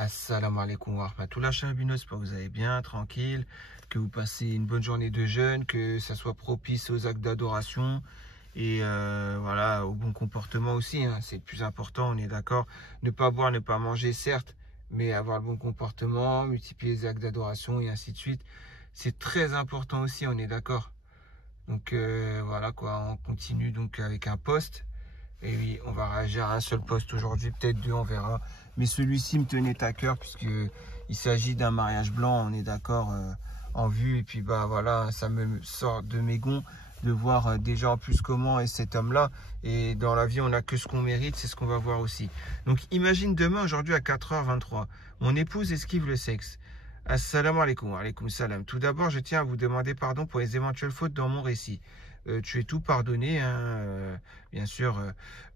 Assalamu alaikum wa rahmatullah, chers j'espère que vous allez bien, tranquille, que vous passez une bonne journée de jeûne, que ça soit propice aux actes d'adoration et voilà, au bon comportement aussi, hein, c'est le plus important, on est d'accord. Ne pas boire, ne pas manger, certes, mais avoir le bon comportement, multiplier les actes d'adoration et ainsi de suite. C'est très important aussi, on est d'accord. Donc voilà quoi, on continue donc avec un post. Et oui, on va réagir à un seul post aujourd'hui, peut-être deux, on verra. Mais celui-ci me tenait à cœur puisqu'il s'agit d'un mariage blanc, on est d'accord, en vue. Et puis bah voilà, ça me sort de mes gonds de voir déjà en plus comment est cet homme-là. Et dans la vie, on n'a que ce qu'on mérite, c'est ce qu'on va voir aussi. Donc imagine demain, aujourd'hui à 4h23, mon épouse esquive le sexe. Assalamu alaikum, alaikum salam. Tout d'abord, je tiens à vous demander pardon pour les éventuelles fautes dans mon récit. Tu es tout pardonné, hein, bien sûr.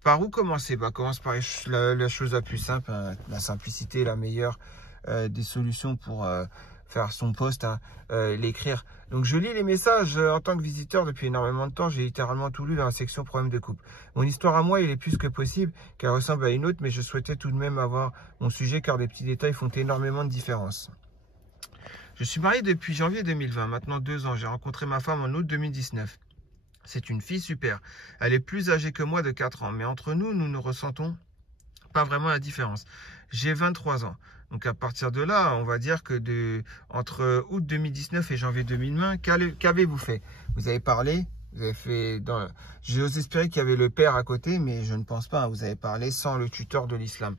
Par où commencer? Bah, commence par la chose la plus simple, hein, la simplicité est la meilleure des solutions pour faire son post, hein, l'écrire. Donc je lis les messages en tant que visiteur depuis énormément de temps. J'ai littéralement tout lu dans la section problème de couple. Mon histoire à moi, il est plus que possible, qu'elle ressemble à une autre, mais je souhaitais tout de même avoir mon sujet car des petits détails font énormément de différence. Je suis marié depuis janvier 2020, maintenant 2 ans. J'ai rencontré ma femme en août 2019. C'est une fille super. Elle est plus âgée que moi de 4 ans. Mais entre nous, nous ne ressentons pas vraiment la différence. J'ai 23 ans. Donc à partir de là, on va dire que entre août 2019 et janvier 2020, qu'avez-vous fait? Vous avez parlé, vous avez fait... J'ose espérer qu'il y avait le père à côté, mais je ne pense pas. Vous avez parlé sans le tuteur de l'islam.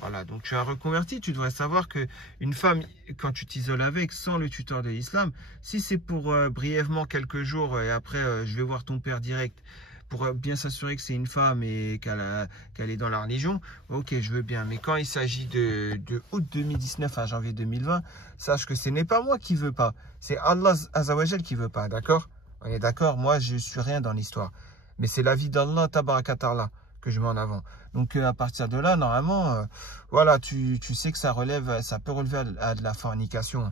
Voilà, donc tu as reconverti, tu devrais savoir que une femme, quand tu t'isoles avec, sans le tuteur de l'islam, si c'est pour brièvement quelques jours et après je vais voir ton père direct pour bien s'assurer que c'est une femme et qu'elle est dans la religion, ok, je veux bien. Mais quand il s'agit de août 2019 à janvier 2020, sache que ce n'est pas moi qui veux pas, c'est Allah Azzawajal qui veut pas, d'accord? On est d'accord, moi je suis rien dans l'histoire. Mais c'est la vie d'Allah, Tabarakallah, que je mets en avant. Donc à partir de là, normalement, voilà, tu sais que ça peut relever à de la fornication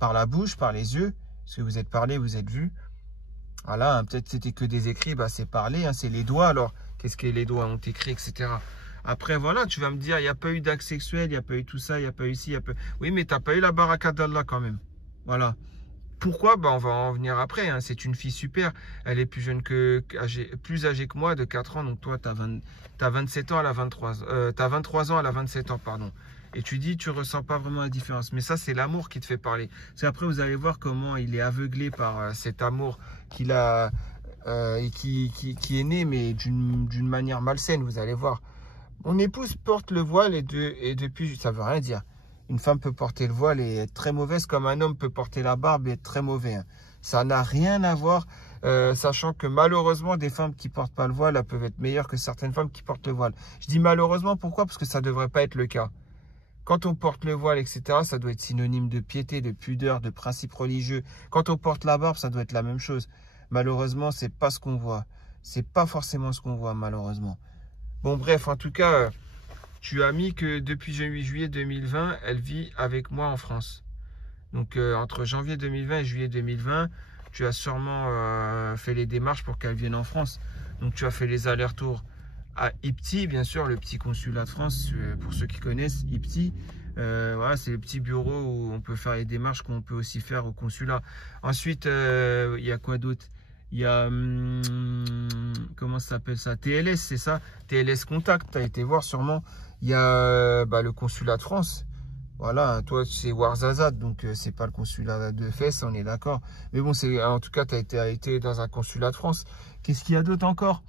par la bouche, par les yeux, parce que vous êtes parlé, vous êtes vu. Voilà, hein, peut-être c'était que des écrits, bah c'est parlé, hein, c'est les doigts. Alors, qu'est-ce que les doigts ont écrit, etc. Après, voilà, tu vas me dire, il n'y a pas eu d'acte sexuel, il n'y a pas eu tout ça, il n'y a pas eu ci, il y a pas... Oui, mais tu n'as pas eu la baraka d'Allah quand même. Voilà. Pourquoi? Bah, on va en venir après, hein. C'est une fille super. Elle est plus jeune plus âgée que moi de 4 ans. Donc toi, tu as 27 ans, elle a 23 t'as 23 ans, elle a 27 ans, pardon. Et tu dis, tu ressens pas vraiment la différence. Mais ça, c'est l'amour qui te fait parler. C'est après, vous allez voir comment il est aveuglé par cet amour qu'il a et qui est né, mais d'une manière malsaine, vous allez voir. Mon épouse porte le voile et depuis, ça veut rien dire. Une femme peut porter le voile et être très mauvaise comme un homme peut porter la barbe et être très mauvais, hein. Ça n'a rien à voir, sachant que malheureusement, des femmes qui ne portent pas le voile, elles peuvent être meilleures que certaines femmes qui portent le voile. Je dis malheureusement, pourquoi? Parce que ça ne devrait pas être le cas. Quand on porte le voile, etc., ça doit être synonyme de piété, de pudeur, de principe religieux. Quand on porte la barbe, ça doit être la même chose. Malheureusement, c'est pas ce qu'on voit. C'est pas forcément ce qu'on voit, malheureusement. Bon, bref, en tout cas... Tu as mis que depuis juillet 2020, elle vit avec moi en France. Donc entre janvier 2020 et juillet 2020, tu as sûrement fait les démarches pour qu'elle vienne en France. Donc tu as fait les allers-retours à IPTI, bien sûr, le petit consulat de France, pour ceux qui connaissent IPTI. Voilà, c'est le petit bureau où on peut faire les démarches qu'on peut aussi faire au consulat. Ensuite, il y a quoi d'autre? Il y a, comment ça s'appelle ça? TLS, c'est ça? TLS Contact, tu as été voir sûrement. Il y a le consulat de France. Voilà, toi, c'est Ouarzazate, donc c'est pas le consulat de Fès, on est d'accord. Mais bon, en tout cas, tu as été dans un consulat de France. Qu'est-ce qu'il y a d'autre encore?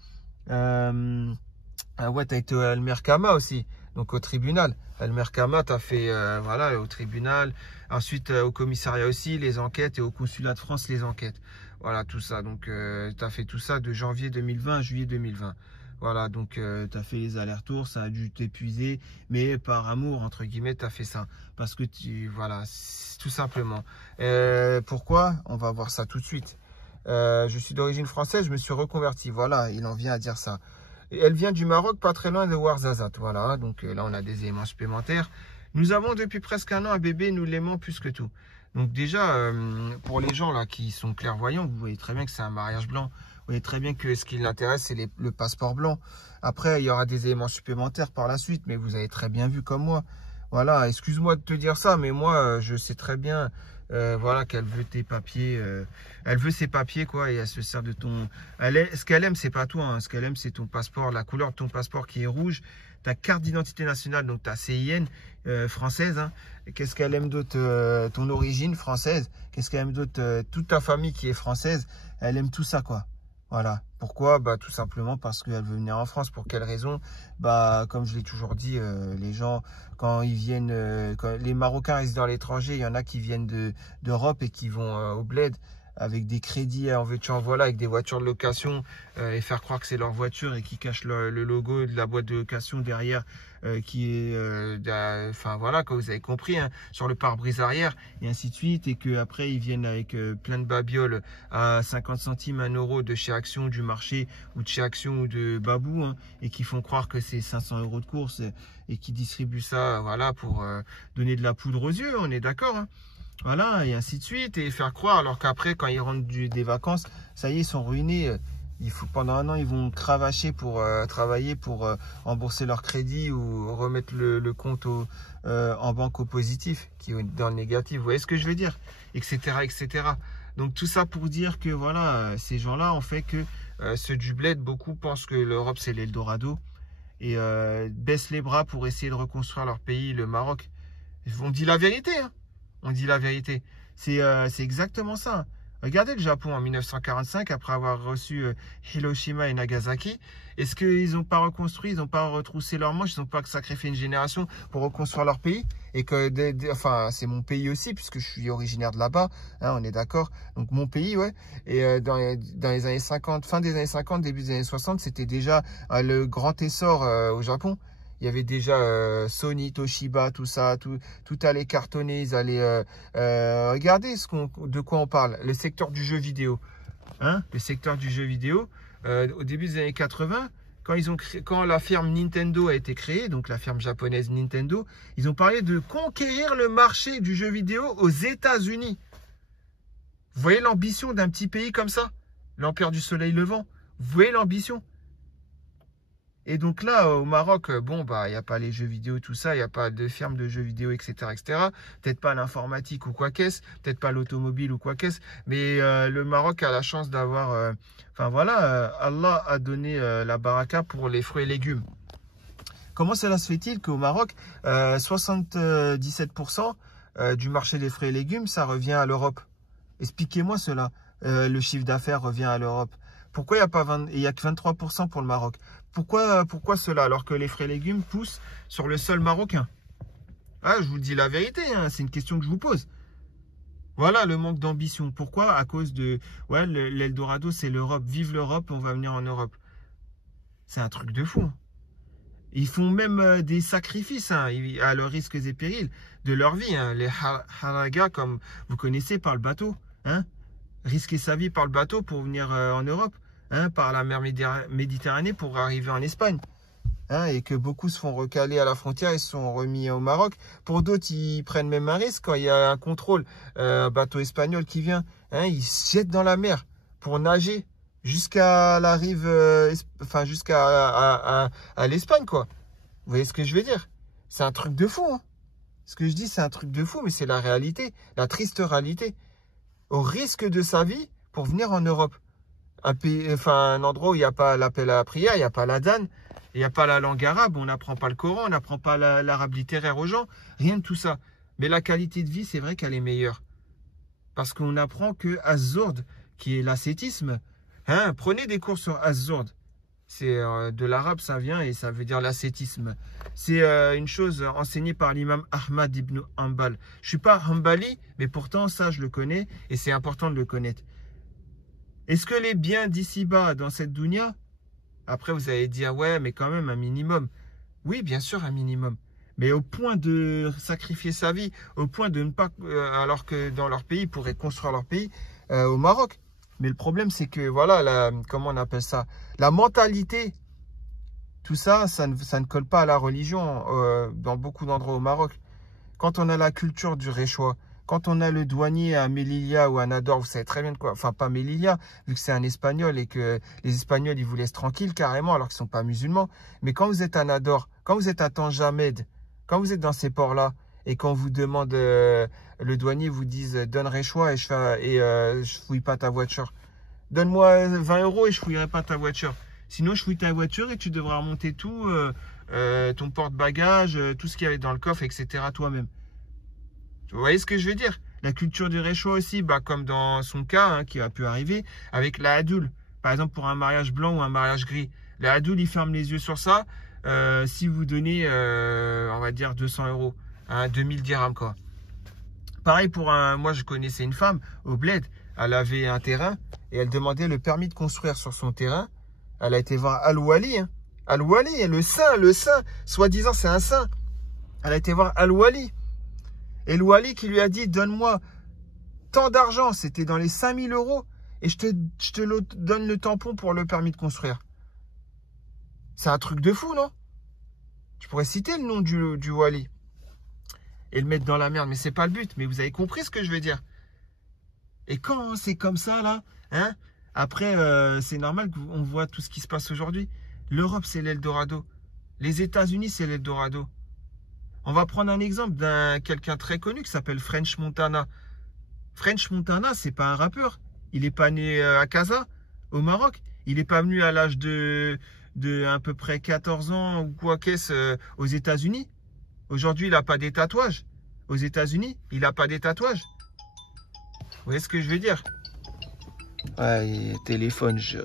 Ouais, tu as été à El Merkama aussi, donc au tribunal. El Merkama, tu as fait voilà, au tribunal. Ensuite, au commissariat aussi, les enquêtes. Et au consulat de France, les enquêtes. Voilà, tout ça. Donc, tu as fait tout ça de janvier 2020 à juillet 2020. Voilà, donc tu as fait les allers-retours, ça a dû t'épuiser, mais par amour, entre guillemets, tu as fait ça. Parce que voilà, tout simplement. Pourquoi? On va voir ça tout de suite. Je suis d'origine française, je me suis reconverti. Voilà, il en vient à dire ça. Et elle vient du Maroc, pas très loin de Ouarzazate. Voilà, donc là, on a des éléments supplémentaires. Nous avons depuis presque un an un bébé, nous l'aimons plus que tout. Donc déjà, pour les gens là qui sont clairvoyants, vous voyez très bien que c'est un mariage blanc. Vous voyez très bien que ce qui l'intéresse, c'est le passeport blanc. Après, il y aura des éléments supplémentaires par la suite, mais vous avez très bien vu comme moi. Voilà, excuse-moi de te dire ça, mais moi, je sais très bien, voilà, qu'elle veut tes papiers, elle veut ses papiers, quoi, et elle se sert de ton... Ce qu'elle aime, c'est pas toi, hein. Ce qu'elle aime, c'est ton passeport, la couleur de ton passeport qui est rouge, ta carte d'identité nationale, donc ta CIN française, hein. Qu'est-ce qu'elle aime d'autre? Ton origine française. Qu'est-ce qu'elle aime d'autre? Toute ta famille qui est française, elle aime tout ça, quoi. Voilà. Pourquoi? Bah, tout simplement parce qu'elle veut venir en France. Pour quelle raison? Bah, comme je l'ai toujours dit, les gens, quand ils viennent, quand les Marocains restent dans l'étranger, il y en a qui viennent d'Europe et qui vont au bled avec des crédits en veux-tu en voilà, avec des voitures de location et faire croire que c'est leur voiture et qui cachent le logo de la boîte de location derrière qui est, enfin voilà, que vous avez compris, hein, sur le pare-brise arrière et ainsi de suite, et que après ils viennent avec plein de babioles à 50 centimes, 1 euro de chez Action, du marché ou de chez Action ou de Babou, hein, et qui font croire que c'est 500 euros de course et qui distribuent ça, voilà, pour donner de la poudre aux yeux, on est d'accord, hein. Voilà, et ainsi de suite, et faire croire, alors qu'après, quand ils rentrent des vacances, ça y est, ils sont ruinés. Pendant 1 an, ils vont cravacher pour travailler, pour rembourser leur crédit ou remettre le compte en banque au positif, qui est dans le négatif. Vous voyez ce que je veux dire? Etc., etc. Donc tout ça pour dire que voilà, ces gens-là ont fait que ceux du bled, beaucoup pensent que l'Europe, c'est l'Eldorado, et baissent les bras pour essayer de reconstruire leur pays, le Maroc. On dit la vérité, hein. On dit la vérité. C'est exactement ça. Regardez le Japon en 1945, après avoir reçu Hiroshima et Nagasaki. Est-ce qu'ils n'ont pas reconstruit, ils n'ont pas retroussé leurs manches, ils n'ont pas sacrifié une génération pour reconstruire leur pays? Et que, enfin, c'est mon pays aussi, puisque je suis originaire de là-bas, hein, on est d'accord. Donc mon pays, ouais. Et dans les années 50, fin des années 50, début des années 60, c'était déjà le grand essor au Japon. Il y avait déjà Sony, Toshiba, tout ça, tout allait cartonner. Ils allaient regardez de quoi on parle. Le secteur du jeu vidéo, hein, le secteur du jeu vidéo. Au début des années 80, quand la firme Nintendo a été créée, donc la firme japonaise Nintendo, ils ont parlé de conquérir le marché du jeu vidéo aux États-Unis. Vous voyez l'ambition d'un petit pays comme ça, l'Empire du Soleil Levant. Vous voyez l'ambition? Et donc là, au Maroc, bon, bah, il n'y a pas les jeux vidéo, tout ça, il n'y a pas de ferme de jeux vidéo, etc., etc. Peut-être pas l'informatique ou quoi qu'est-ce, peut-être pas l'automobile ou quoi qu'est-ce, mais le Maroc a la chance d'avoir, enfin voilà, Allah a donné la baraka pour les fruits et légumes. Comment cela se fait-il qu'au Maroc, 77% du marché des fruits et légumes, ça revient à l'Europe? Expliquez-moi cela. Le chiffre d'affaires revient à l'Europe. Pourquoi il n'y a que 23% pour le Maroc? Pourquoi cela alors que les fruits et légumes poussent sur le sol marocain? Ah, je vous dis la vérité, hein, c'est une question que je vous pose. Voilà le manque d'ambition. Pourquoi? À cause de... Ouais, l'Eldorado, c'est l'Europe. Vive l'Europe, on va venir en Europe. C'est un truc de fou. Ils font même des sacrifices, hein, à leurs risques et périls de leur vie. Hein. Les haragas, comme vous connaissez, par le bateau. Hein, risquer sa vie par le bateau pour venir en Europe, hein, par la mer Méditerranée pour arriver en Espagne, hein, et que beaucoup se font recaler à la frontière et se sont remis au Maroc. Pour d'autres, ils prennent même un risque quand il y a un contrôle, un bateau espagnol qui vient, hein, ils se jettent dans la mer pour nager jusqu'à la rive, enfin jusqu'à l'Espagne, quoi. Vous voyez ce que je veux dire? C'est un truc de fou, hein. Ce que je dis, c'est un truc de fou, mais c'est la réalité, la triste réalité. Au risque de sa vie pour venir en Europe. Un pays, enfin, un endroit où il n'y a pas l'appel à la prière, il n'y a pas l'adhan, il n'y a pas la langue arabe, on n'apprend pas le Coran, on n'apprend pas l'arabe littéraire aux gens, rien de tout ça. Mais la qualité de vie, c'est vrai qu'elle est meilleure. Parce qu'on apprend que Az-Zourd, qui est l'ascétisme, hein, prenez des cours sur Az-Zourd. C'est de l'arabe, ça vient et ça veut dire l'ascétisme. C'est une chose enseignée par l'imam Ahmad ibn Hanbal. Je ne suis pas Hanbali, mais pourtant ça je le connais et c'est important de le connaître. Est-ce que les biens d'ici-bas dans cette dunya, après vous allez dire ouais mais quand même un minimum. Oui bien sûr un minimum. Mais au point de sacrifier sa vie, au point de ne pas, alors que dans leur pays, ils pourraient construire leur pays au Maroc. Mais le problème, c'est que, voilà, comment on appelle ça? La mentalité, tout ça, ça ne colle pas à la religion dans beaucoup d'endroits au Maroc. Quand on a la culture du Réchois, quand on a le douanier à Melilla ou à Nador, vous savez très bien de quoi. Enfin, pas Melilla, vu que c'est un Espagnol et que les Espagnols, ils vous laissent tranquille carrément alors qu'ils ne sont pas musulmans. Mais quand vous êtes à Nador, quand vous êtes à Tanjamed, Quand vous êtes dans ces ports-là et qu'on vous demande, le douanier vous dise donne réchois et je fouille pas ta voiture. Donne-moi 20 € et je fouillerai pas ta voiture. Sinon, je fouille ta voiture et tu devras remonter tout, ton porte-bagages, tout ce qu'il y avait dans le coffre, etc. toi-même. Vous voyez ce que je veux dire? La culture du réchois aussi, bah, comme dans son cas, hein, qui a pu arriver, avec la hadoul. Par exemple, pour un mariage blanc ou un mariage gris. La hadoul, il ferme les yeux sur ça. Si vous donnez, on va dire 200 €, hein, 2000 dirhams, quoi. Pareil pour moi je connaissais une femme au bled, elle avait un terrain et elle demandait le permis de construire sur son terrain. Elle a été voir Al-Wali, hein. Al-Wali, le saint, soi-disant c'est un saint. Elle a été voir Al-Wali. Et le Wali qui lui a dit donne-moi tant d'argent, c'était dans les 5000 € et je te donne le tampon pour le permis de construire. C'est un truc de fou, non? Je pourrais citer le nom du Wali et le mettre dans la merde, mais c'est pas le but. Mais vous avez compris ce que je veux dire. Et quand c'est comme ça, là, hein, après, c'est normal qu'on voit tout ce qui se passe aujourd'hui. L'Europe, c'est l'Eldorado. Les États-Unis, c'est l'Eldorado. On va prendre un exemple d'un quelqu'un très connu qui s'appelle French Montana. French Montana, c'est pas un rappeur. Il n'est pas né à Casa, au Maroc. Il n'est pas venu à l'âge de à peu près 14 ans ou quoi qu'est-ce aux États-Unis. Aujourd'hui, il n'a pas des tatouages. Aux États-Unis, il n'a pas des tatouages. Vous voyez ce que je veux dire? Ouais, téléphone, je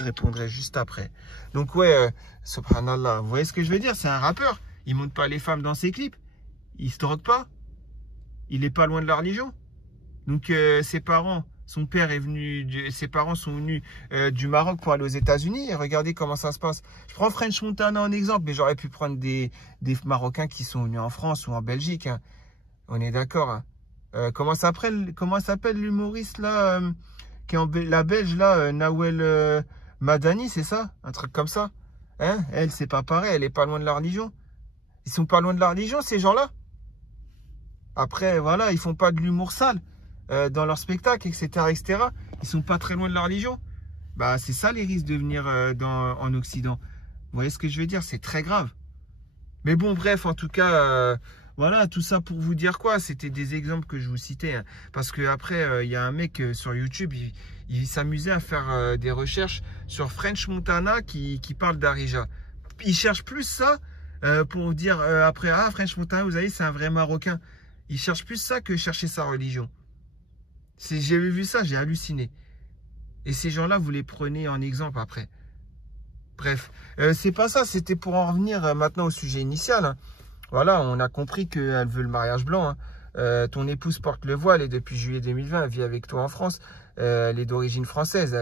répondrai juste après. Donc ouais, subhanallah, vous voyez ce que je veux dire? C'est un rappeur. Il ne monte pas les femmes dans ses clips. Il ne se drogue pas. Il n'est pas loin de la religion. Donc ses parents, son père est venu, ses parents sont venus du Maroc pour aller aux États-Unis. Et regardez comment ça se passe. Je prends French Montana en exemple, mais j'aurais pu prendre des Marocains qui sont venus en France ou en Belgique. Hein. On est d'accord. Hein. Comment s'appelle l'humoriste là qui est la Belge là, Nawel Madani, c'est ça? Un truc comme ça. Hein? Elle, c'est pas pareil, elle est pas loin de la religion. Ils sont pas loin de la religion, ces gens-là. Après, voilà, ils font pas de l'humour sale dans leur spectacle, etc., etc. Ils sont pas très loin de la religion. Bah, c'est ça les risques de venir en Occident. Vous voyez ce que je veux dire? C'est très grave. Mais bon, bref, en tout cas, voilà, tout ça pour vous dire quoi? C'était des exemples que je vous citais. Hein, parce que après, il y a un mec sur YouTube, il s'amusait à faire des recherches sur French Montana qui parle d'Arija. Il cherche plus ça pour dire après, ah, French Montana, vous savez, c'est un vrai Marocain. Il cherche plus ça que chercher sa religion. J'ai vu ça, j'ai halluciné. Et ces gens-là, vous les prenez en exemple après. Bref, c'est pas ça, c'était pour en revenir maintenant au sujet initial. Hein. Voilà, on a compris qu'elle veut le mariage blanc. Hein. Ton épouse porte le voile et depuis juillet 2020, elle vit avec toi en France. Elle est d'origine française.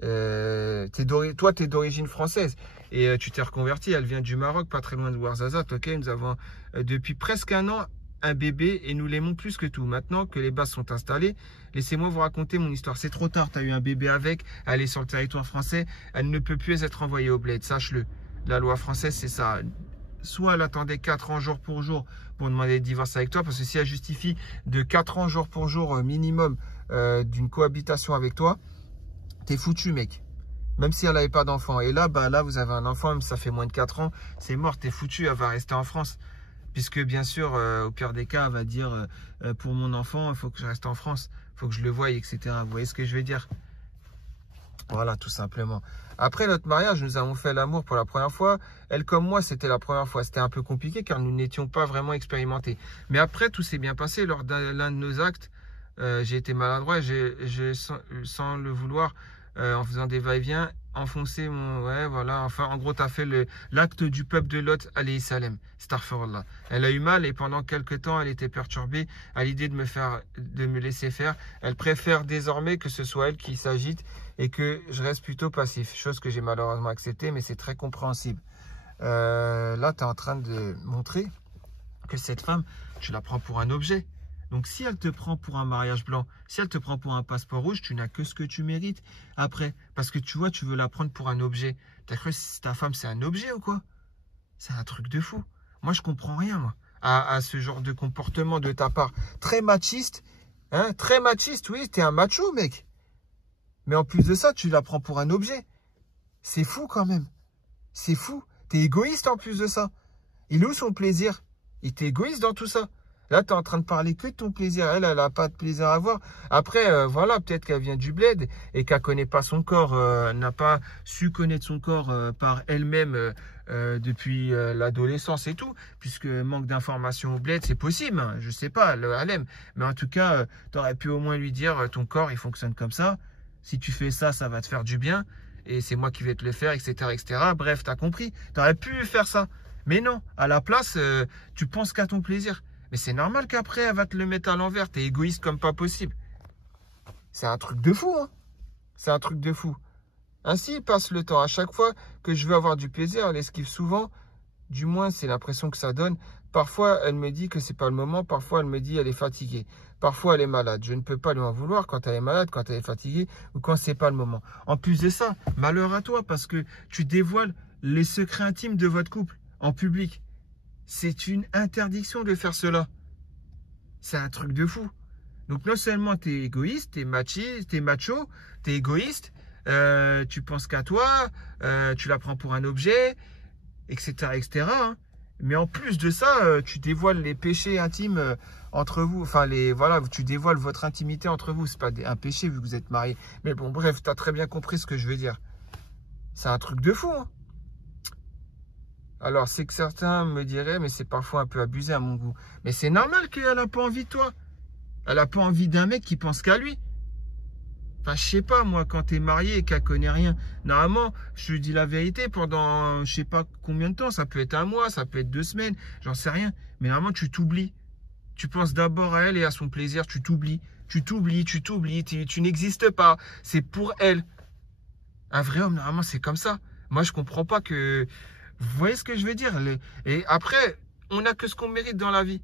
Toi, tu es d'origine française. Et tu t'es reconverti, elle vient du Maroc, pas très loin de Ouarzazate. Ok, nous avons depuis presque un an un bébé et nous l'aimons plus que tout. Maintenant que les bases sont installées, laissez-moi vous raconter mon histoire. C'est trop tard, tu as eu un bébé avec, elle est sur le territoire français, elle ne peut plus être envoyée au bled, sache-le. La loi française, c'est ça. Soit elle attendait 4 ans jour pour jour pour demander le divorce avec toi, parce que si elle justifie de 4 ans jour pour jour minimum d'une cohabitation avec toi, t'es foutu, mec. Même si elle n'avait pas d'enfant. Et là, bah là, vous avez un enfant, même si ça fait moins de 4 ans, c'est mort, t'es foutu, elle va rester en France. Puisque bien sûr, au pire des cas, elle va dire pour mon enfant, il faut que je reste en France, il faut que je le voie, etc. Vous voyez ce que je veux dire? Voilà, tout simplement. Après notre mariage, nous avons fait l'amour pour la première fois. Elle comme moi, c'était la première fois. C'était un peu compliqué car nous n'étions pas vraiment expérimentés. Mais après, tout s'est bien passé. Lors d'un de nos actes, j'ai été maladroit. Sans le vouloir, en faisant des va-et-vient, enfoncer mon... Ouais, voilà. Enfin, en gros, tu as fait l'acte du peuple de Lot, alayhi salam. Astaghfirullah. Elle a eu mal et pendant quelques temps, elle était perturbée à l'idée de me laisser faire. Elle préfère désormais que ce soit elle qui s'agite et que je reste plutôt passif. Chose que j'ai malheureusement acceptée, mais c'est très compréhensible. Là, tu es en train de montrer que cette femme, tu la prends pour un objet. Donc, si elle te prend pour un mariage blanc, si elle te prend pour un passeport rouge, tu n'as que ce que tu mérites après. Parce que tu vois, tu veux la prendre pour un objet. T'as cru que ta femme, c'est un objet ou quoi? C'est un truc de fou. Moi, je comprends rien, moi, à ce genre de comportement de ta part. Très machiste. Hein, très machiste, oui, t'es un macho, mec. Mais en plus de ça, tu la prends pour un objet. C'est fou quand même. C'est fou. T'es égoïste en plus de ça. Il est où son plaisir? Il était égoïste dans tout ça. Là, tu es en train de parler que de ton plaisir. Elle n'a pas de plaisir à voir. Après, voilà, peut-être qu'elle vient du bled et qu'elle ne connaît pas son corps, n'a pas su connaître son corps par elle-même depuis l'adolescence et tout, puisque manque d'informations au bled, c'est possible. Hein, je sais pas, elle aime. Mais en tout cas, tu aurais pu au moins lui dire, ton corps, il fonctionne comme ça. Si tu fais ça, ça va te faire du bien. Et c'est moi qui vais te le faire, etc. etc. Bref, tu as compris. Tu aurais pu faire ça. Mais non, à la place, tu penses qu'à ton plaisir. Mais c'est normal qu'après, elle va te le mettre à l'envers. T'es égoïste comme pas possible. C'est un truc de fou, hein. C'est un truc de fou. Ainsi, il passe le temps. À chaque fois que je veux avoir du plaisir, elle esquive souvent. Du moins, c'est l'impression que ça donne. Parfois, elle me dit que c'est pas le moment. Parfois, elle me dit qu'elle est fatiguée. Parfois, elle est malade. Je ne peux pas lui en vouloir quand elle est malade, quand elle est fatiguée ou quand c'est pas le moment. En plus de ça, malheur à toi parce que tu dévoiles les secrets intimes de votre couple en public. C'est une interdiction de faire cela. C'est un truc de fou. Donc non seulement tu es égoïste, tu es macho, tu es égoïste, tu penses qu'à toi, tu la prends pour un objet, etc. etc. hein. Mais en plus de ça, tu dévoiles les péchés intimes entre vous. Enfin, voilà, tu dévoiles votre intimité entre vous. C'est pas un péché vu que vous êtes mariés. Mais bon, bref, tu as très bien compris ce que je veux dire. C'est un truc de fou, hein. Alors, c'est que certains me diraient, mais c'est parfois un peu abusé à mon goût. Mais c'est normal qu'elle n'a pas envie de toi. Elle n'a pas envie d'un mec qui pense qu'à lui. Enfin, je sais pas, moi, quand t'es marié et qu'elle connaît rien. Normalement, je te dis la vérité, pendant je sais pas combien de temps, ça peut être un mois, ça peut être 2 semaines, j'en sais rien. Mais normalement, tu t'oublies. Tu penses d'abord à elle et à son plaisir, tu t'oublies. Tu n'existes pas. C'est pour elle. Un vrai homme, normalement, c'est comme ça. Moi, je comprends pas que... Vous voyez ce que je veux dire? Et après, on n'a que ce qu'on mérite dans la vie.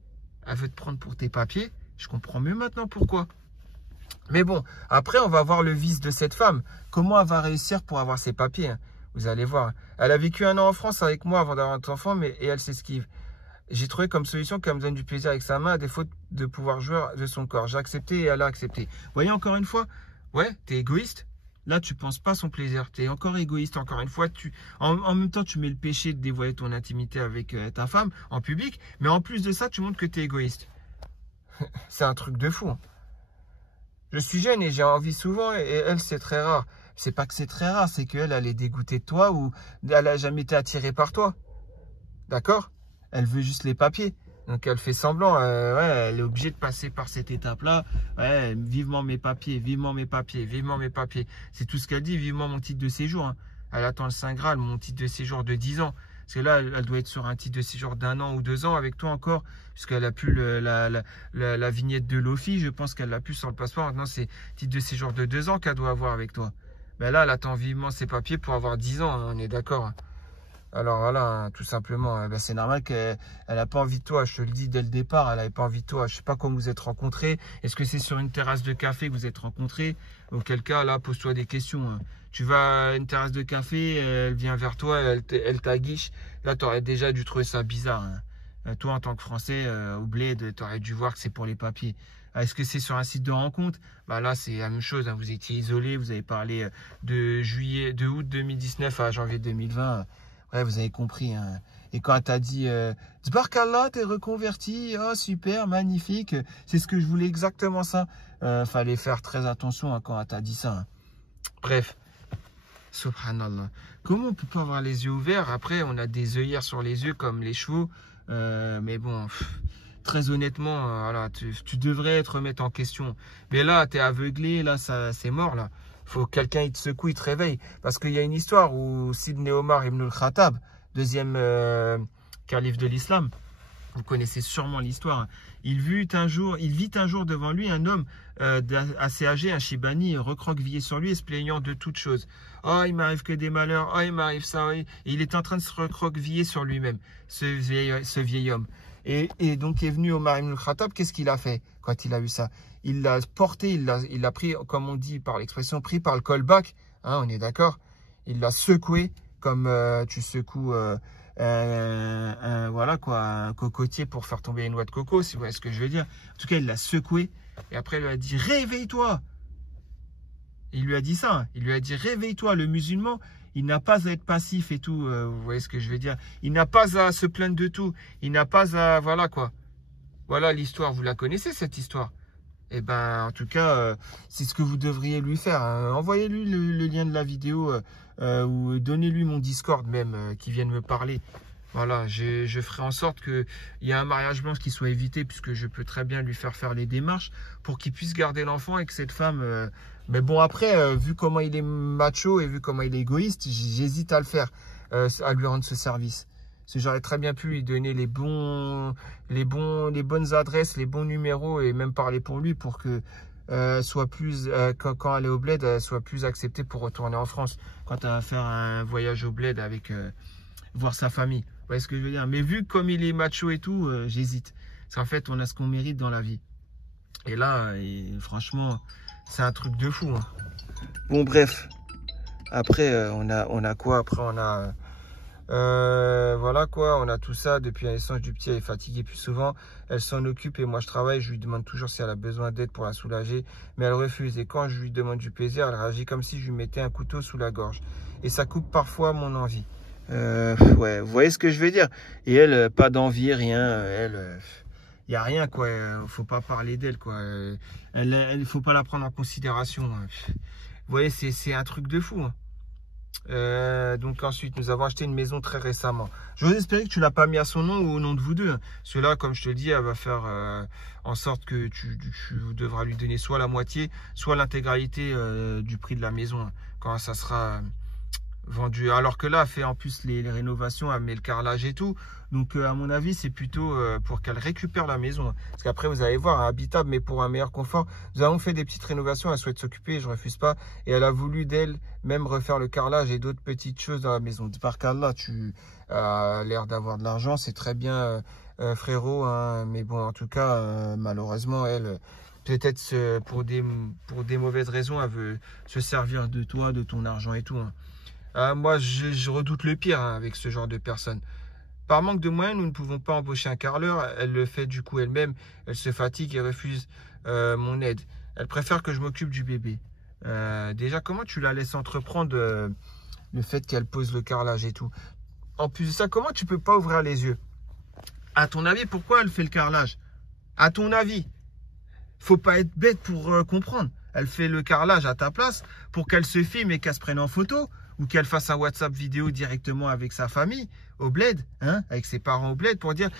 Elle veut te prendre pour tes papiers. Je comprends mieux maintenant pourquoi. Mais bon, après, on va voir le vice de cette femme. Comment elle va réussir pour avoir ses papiers, hein. Vous allez voir. Elle a vécu 1 an en France avec moi avant d'avoir un enfant, et elle s'esquive. J'ai trouvé comme solution qu'elle me donne du plaisir avec sa main à défaut de pouvoir jouer de son corps. J'ai accepté et elle a accepté. Vous voyez, encore une fois, ouais, t'es égoïste. Là, tu ne penses pas à son plaisir. Tu es encore égoïste, encore une fois. En même temps, tu mets le péché de dévoiler ton intimité avec ta femme en public. Mais en plus de ça, tu montres que tu es égoïste. C'est un truc de fou, hein. Je suis jeune et j'ai envie souvent. Et elle, c'est très rare. C'est pas que c'est très rare, c'est qu'elle, elle est dégoûtée de toi ou elle n'a jamais été attirée par toi. D'accord? Elle veut juste les papiers. Donc elle fait semblant, ouais, elle est obligée de passer par cette étape-là. Ouais, vivement mes papiers, vivement mes papiers, vivement mes papiers. C'est tout ce qu'elle dit, vivement mon titre de séjour, hein. Elle attend le Saint Graal, mon titre de séjour de 10 ans. Parce que là, elle doit être sur un titre de séjour d'1 an ou 2 ans avec toi encore. Puisqu'elle a plus la vignette de l'OFI, je pense qu'elle l'a plus sur le passeport. Maintenant, c'est titre de séjour de 2 ans qu'elle doit avoir avec toi. Mais là, elle attend vivement ses papiers pour avoir 10 ans, hein, on est d'accord, hein. Alors voilà, hein, tout simplement, ben c'est normal qu'elle n'a pas envie de toi, je te le dis dès le départ, elle n'avait pas envie de toi. Je ne sais pas comment vous êtes rencontrés, est-ce que c'est sur une terrasse de café que vous êtes rencontrés? Auquel cas, là, pose-toi des questions, hein. Tu vas à une terrasse de café, elle vient vers toi, elle t'aguiche, là, tu aurais déjà dû trouver ça bizarre, hein. Toi, en tant que Français, au bled, tu aurais dû voir que c'est pour les papiers. Est-ce que c'est sur un site de rencontre? Bah là, c'est la même chose, hein. Vous étiez isolé, vous avez parlé de août 2019 à janvier 2020. Ouais, vous avez compris, hein. Et quand elle t'a dit Tbarkallah, t'es reconverti, oh super, magnifique, c'est ce que je voulais, exactement ça. Fallait faire très attention, hein, quand elle t'a dit ça, hein. Bref, subhanallah. Comment on peut pas avoir les yeux ouverts? Après, on a des œillères sur les yeux comme les chevaux. Mais bon, très honnêtement, voilà, tu devrais te remettre en question. Mais là, t'es aveuglé, là, c'est mort, là. Faut que quelqu'un il te secoue, il te réveille. Parce qu'il y a une histoire où Sidney Omar ibn al-Khattab, deuxième calife de l'islam, vous connaissez sûrement l'histoire. Il vit un jour devant lui un homme assez âgé, un Shibani, recroquevillé sur lui et se plaignant de toutes choses. Oh, il m'arrive que des malheurs, oh, il m'arrive ça. Et il est en train de se recroqueviller sur lui-même, ce vieil homme. Et donc est venu Omar ibn al-Khattab, qu'est-ce qu'il a fait quand il a eu ça? Il l'a porté, il l'a pris, comme on dit par l'expression, pris par le callback, hein, on est d'accord? Il l'a secoué comme tu secoues voilà quoi, un cocotier pour faire tomber une noix de coco, si vous voyez ce que je veux dire. En tout cas, il l'a secoué et après il lui a dit réveille-toi. Il lui a dit ça, hein. Il lui a dit réveille-toi. Le musulman, Il n'a pas à être passif et tout. Vous voyez ce que je veux dire? Il n'a pas à se plaindre de tout. Il n'a pas à... Voilà quoi. Voilà l'histoire. Vous la connaissez cette histoire? Eh ben, en tout cas, c'est ce que vous devriez lui faire. Hein. Envoyez-lui le lien de la vidéo ou donnez-lui mon Discord même qui vienne me parler. Voilà, je ferai en sorte qu'il y ait un mariage blanc qui soit évité puisque je peux très bien lui faire les démarches pour qu'il puisse garder l'enfant et que cette femme... Mais bon, après, vu comment il est macho et vu comment il est égoïste, j'hésite à le faire, à lui rendre ce service. Parce que j'aurais très bien pu lui donner les bonnes adresses, les bons numéros et même parler pour lui pour que soit plus, quand elle est au bled, elle soit plus acceptée pour retourner en France. Quand elle va faire un voyage au bled avec voir sa famille. Vous voyez ce que je veux dire? Mais vu comme il est macho et tout, j'hésite. Parce qu'en fait, on a ce qu'on mérite dans la vie. Et là, franchement, c'est un truc de fou. Hein. Bon, bref. Après, on a quoi? Après, on a... voilà quoi, on a tout ça. Depuis la naissance du petit, elle est fatiguée plus souvent. Elle s'en occupe et moi je travaille. Je lui demande toujours si elle a besoin d'aide pour la soulager. Mais elle refuse. Et quand je lui demande du plaisir, elle réagit comme si je lui mettais un couteau sous la gorge. Et ça coupe parfois mon envie. Ouais, vous voyez ce que je veux dire? Et elle, pas d'envie, rien. Elle, il n'y a rien quoi. Faut pas parler d'elle quoi. Il faut pas la prendre en considération. Hein. Vous voyez, c'est un truc de fou. Hein. Donc ensuite, nous avons acheté une maison très récemment. J'ose espérer que tu l'as pas mis à son nom ou au nom de vous deux. Hein. Cela, comme je te le dis, elle va faire en sorte que tu devras lui donner soit la moitié, soit l'intégralité du prix de la maison. Hein, quand ça sera... vendu, alors que là elle fait en plus les rénovations, elle met le carrelage et tout, donc à mon avis c'est plutôt pour qu'elle récupère la maison, parce qu'après vous allez voir, habitable mais pour un meilleur confort. Nous avons fait des petites rénovations, elle souhaite s'occuper, je refuse pas, et elle a voulu d'elle même refaire le carrelage et d'autres petites choses dans la maison. Par cas là, tu as l'air d'avoir de l'argent, c'est très bien frérot, hein, mais bon en tout cas malheureusement elle peut-être pour des mauvaises raisons elle veut se servir de toi, de ton argent et tout. Hein. Moi, je redoute le pire hein, avec ce genre de personnes. Par manque de moyens, nous ne pouvons pas embaucher un carreleur. Elle le fait du coup elle-même. Elle se fatigue et refuse mon aide. Elle préfère que je m'occupe du bébé. Déjà, comment tu la laisses entreprendre le fait qu'elle pose le carrelage et tout? En plus de ça, comment tu peux pas ouvrir les yeux? À ton avis, pourquoi elle fait le carrelage? À ton avis? Faut pas être bête pour comprendre. Elle fait le carrelage à ta place pour qu'elle se filme et qu'elle se prenne en photo. Ou qu'elle fasse un WhatsApp vidéo directement avec sa famille au bled, hein, avec ses parents au bled pour dire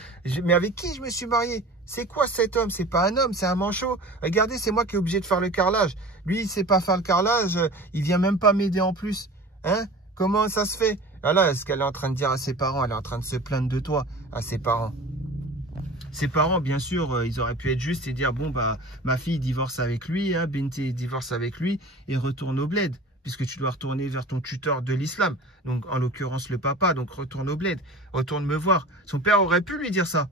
mais avec qui je me suis marié? C'est quoi cet homme? C'est pas un homme, c'est un manchot. Regardez, c'est moi qui est obligé de faire le carrelage. Lui, il sait pas faire le carrelage, il vient même pas m'aider en plus. Hein? Comment ça se fait? Voilà, ce qu'elle est en train de dire à ses parents, elle est en train de se plaindre de toi à ses parents. Ses parents, bien sûr, ils auraient pu être justes et dire bon bah ma fille divorce avec lui, hein, Binti divorce avec lui et retourne au bled. Puisque tu dois retourner vers ton tuteur de l'islam, donc en l'occurrence le papa, donc retourne au bled, retourne me voir. Son père aurait pu lui dire ça.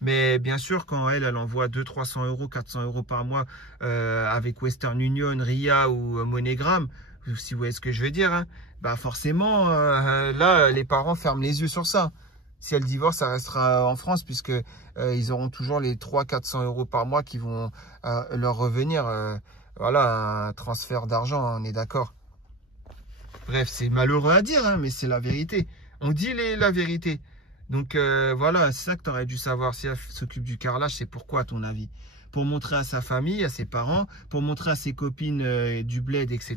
Mais bien sûr, quand elle envoie 200-300 euros, 400 euros par mois avec Western Union, Ria ou MoneyGram, si vous voyez ce que je veux dire, hein, bah forcément, là, les parents ferment les yeux sur ça. Si elle divorce, ça restera en France, puisque ils auront toujours les 300-400 euros par mois qui vont leur revenir. Voilà, un transfert d'argent, on est d'accord. Bref, c'est malheureux à dire, hein, mais c'est la vérité. On dit la vérité. Donc voilà, c'est ça que tu aurais dû savoir. Si elle s'occupe du carrelage, c'est pourquoi à ton avis? Pour montrer à sa famille, à ses parents, pour montrer à ses copines du bled, etc.,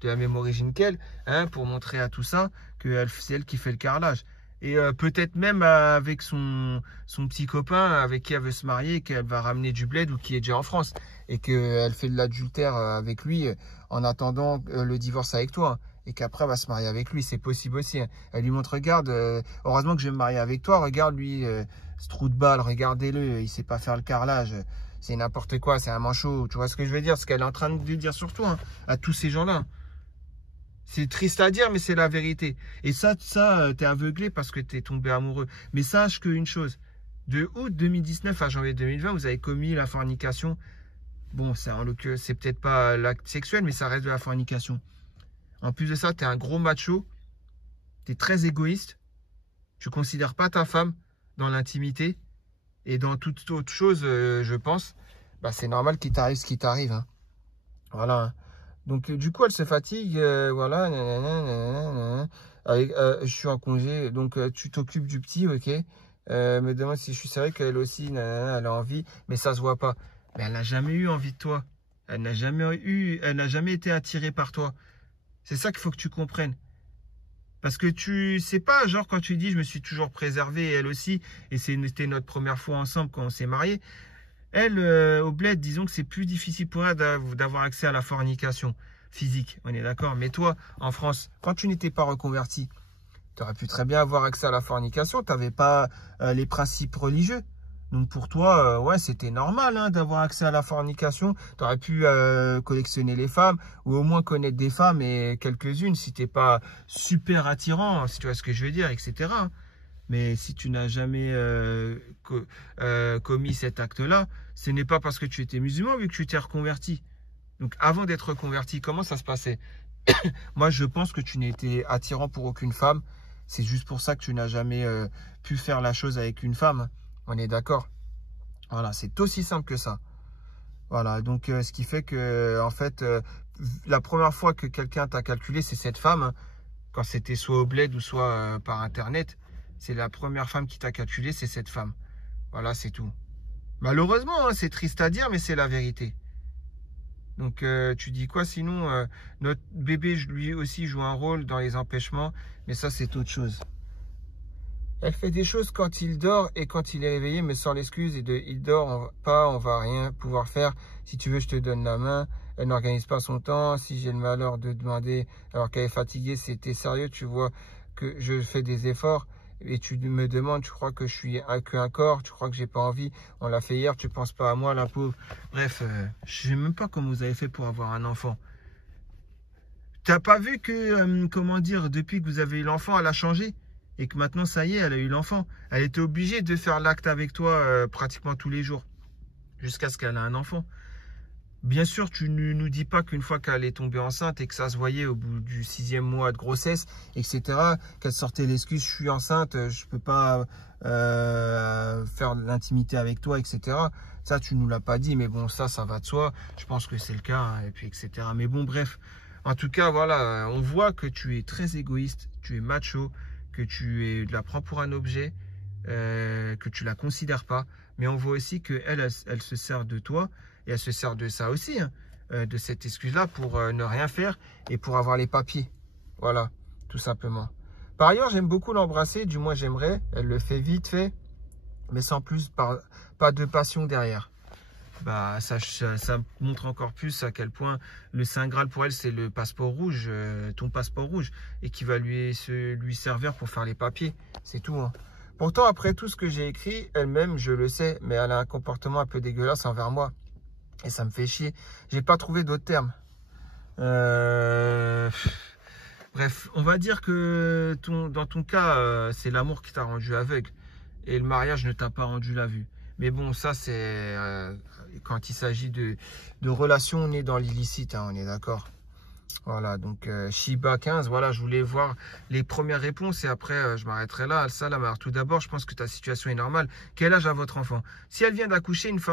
de la même origine qu'elle, hein, pour montrer à tout ça que c'est elle qui fait le carrelage. Et peut-être même avec son petit copain avec qui elle veut se marier, qu'elle va ramener du bled ou qui est déjà en France. Et qu'elle fait de l'adultère avec lui en attendant le divorce avec toi. Et qu'après elle va se marier avec lui. C'est possible aussi. Hein. Elle lui montre, regarde, heureusement que je vais me marier avec toi. Regarde lui, ce trou de balle, regardez-le. Il sait pas faire le carrelage. C'est n'importe quoi, c'est un manchot. Tu vois ce que je veux dire? Ce qu'elle est en train de dire surtout hein, à tous ces gens-là. C'est triste à dire, mais c'est la vérité. Et ça t'es aveuglé parce que t'es tombé amoureux. Mais sache qu'une chose, de août 2019 à janvier 2020, vous avez commis la fornication. Bon, c'est peut-être pas l'acte sexuel, mais ça reste de la fornication. En plus de ça, t'es un gros macho. T'es très égoïste. Tu considères pas ta femme dans l'intimité. Et dans toute autre chose, je pense, bah, c'est normal qu'il t'arrive ce qui t'arrive. Hein. Voilà. Hein. Donc, du coup, elle se fatigue, voilà, nanana, nanana, je suis en congé, donc tu t'occupes du petit, ok. Me demande si je suis sérieux qu'elle aussi, nanana, elle a envie, mais ça se voit pas. Mais elle n'a jamais eu envie de toi. Elle n'a jamais été attirée par toi. C'est ça qu'il faut que tu comprennes. Parce que tu sais pas, genre quand tu dis je me suis toujours préservé, et elle aussi, et c'était notre première fois ensemble quand on s'est mariés. Elle, au bled, disons que c'est plus difficile pour elle d'avoir accès à la fornication physique, on est d'accord. Mais toi, en France, quand tu n'étais pas reconverti, tu aurais pu très bien avoir accès à la fornication, tu n'avais pas les principes religieux. Donc pour toi, ouais, c'était normal hein, d'avoir accès à la fornication. Tu aurais pu collectionner les femmes ou au moins connaître des femmes et quelques-unes si tu n'es pas super attirant, si tu vois ce que je veux dire, etc. Mais si tu n'as jamais commis cet acte-là, ce n'est pas parce que tu étais musulman vu que tu t'es reconverti. Donc avant d'être reconverti, comment ça se passait? Moi, je pense que tu n'as été attirant pour aucune femme. C'est juste pour ça que tu n'as jamais pu faire la chose avec une femme. On est d'accord? Voilà, c'est aussi simple que ça. Voilà, donc ce qui fait que, en fait, la première fois que quelqu'un t'a calculé, c'est cette femme. Hein, quand c'était soit au bled ou soit par Internet. C'est la première femme qui t'a calculé, c'est cette femme. Voilà, c'est tout. Malheureusement, hein, c'est triste à dire, mais c'est la vérité. Donc, tu dis quoi sinon notre bébé, lui aussi, joue un rôle dans les empêchements, mais ça, c'est autre chose. Elle fait des choses quand il dort et quand il est réveillé, mais sans l'excuse et de il dort pas, on va rien pouvoir faire. Si tu veux, je te donne la main. Elle n'organise pas son temps. Si j'ai le malheur de demander alors qu'elle est fatiguée, c'était sérieux. Tu vois que je fais des efforts et tu me demandes, tu crois que je suis qu'un corps, tu crois que j'ai pas envie. On l'a fait hier, tu penses pas à moi, la pauvre. Bref, je sais même pas comment vous avez fait pour avoir un enfant. T'as pas vu que, comment dire, depuis que vous avez eu l'enfant, elle a changé? Et que maintenant, ça y est, elle a eu l'enfant. Elle était obligée de faire l'acte avec toi pratiquement tous les jours. Jusqu'à ce qu'elle ait un enfant. Bien sûr, tu ne nous dis pas qu'une fois qu'elle est tombée enceinte et que ça se voyait au bout du 6e mois de grossesse, etc., qu'elle sortait l'excuse, je suis enceinte, je peux pas faire de l'intimité avec toi, etc. Ça, tu nous l'as pas dit, mais bon, ça va de soi. Je pense que c'est le cas, hein, et puis etc. Mais bon, bref. En tout cas, voilà, on voit que tu es très égoïste, tu es macho, que tu la prends pour un objet, que tu la considères pas. Mais on voit aussi qu'elle, elle se sert de toi et elle se sert de ça aussi, hein, de cette excuse-là pour ne rien faire et pour avoir les papiers. Voilà, tout simplement. Par ailleurs, j'aime beaucoup l'embrasser, du moins j'aimerais. Elle le fait vite fait, mais sans plus, pas de passion derrière. Bah, ça montre encore plus à quel point le Saint Graal pour elle, c'est le passeport rouge, ton passeport rouge, et qui va lui servir pour faire les papiers. C'est tout. Hein. Pourtant, après tout ce que j'ai écrit, elle-même, je le sais, mais elle a un comportement un peu dégueulasse envers moi. Et ça me fait chier. J'ai pas trouvé d'autres termes. Bref, on va dire que dans ton cas, c'est l'amour qui t'a rendu aveugle. Et le mariage ne t'a pas rendu la vue. Mais bon, ça, c'est quand il s'agit de relations nées dans l'illicite, hein, on est d'accord. Voilà, donc Shiba 15, voilà, je voulais voir les premières réponses et après, je m'arrêterai là. Al-Salam. Alors, tout d'abord, je pense que ta situation est normale. Quel âge a votre enfant? Si elle vient d'accoucher, une femme